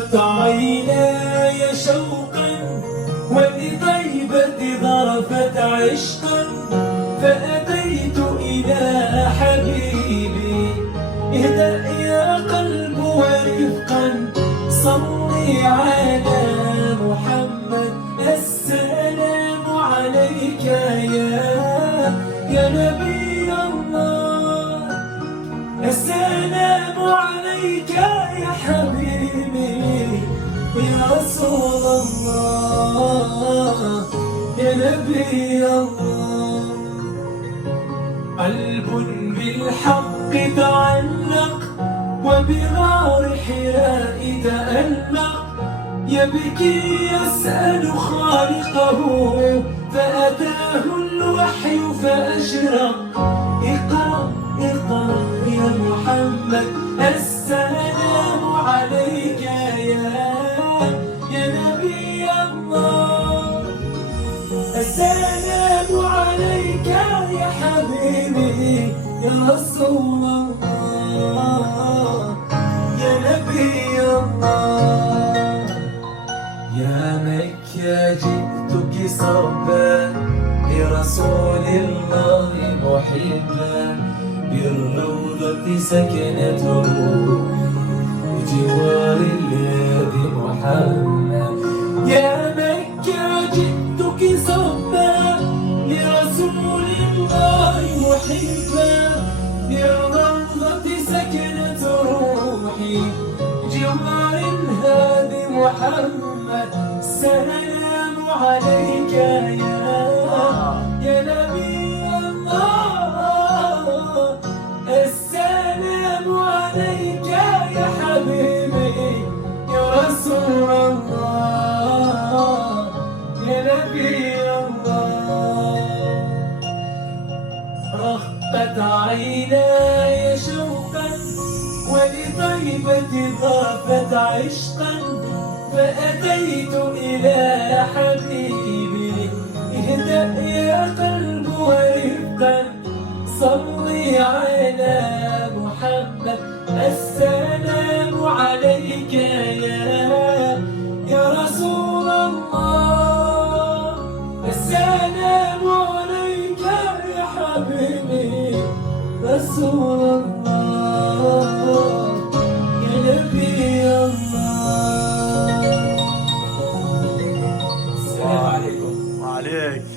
رقت عيناي شوقا ولطيبة ظرفت عشقا فأتيت إلى حبيبي. اهدأ يا قلب ورفقا صلي على محمد. السلام عليك يا نبي الله. السلام عليك يا حبيبي يا رسول الله يا نبي الله. قلب بالحق تعلق وبغار حراء تألق يبكي يسأل خالقه فأتاه الوحي فأشرق. اقرأ اقرأ يا محمد. السلام عليك يا نبي الله. السلام عليك يا حبيبي يا رسول الله يا نبي الله. يا مكة جئتك صبا لرسول الله محبا بالروضة سكنته بجوار الهادي محمد. يا مكة جئتك صبا لرسول الله محبا بالروضة سكنت روحي جوار الهادي محمد. السلام عليك يا نبي الله. السلام عليك يا حبيبي يا رسول الله يا نبي الله. رقت عيناي شوقا ولطيبة ضافت عشقا فأتيت إلى حبيبي. اهدأ يا قلب ورفقا صلي على محمد. السلام عليك يا رسول الله. السلام عليك يا حبيبي رسول الله يا نبي الله. السلام عليكم. وعليك.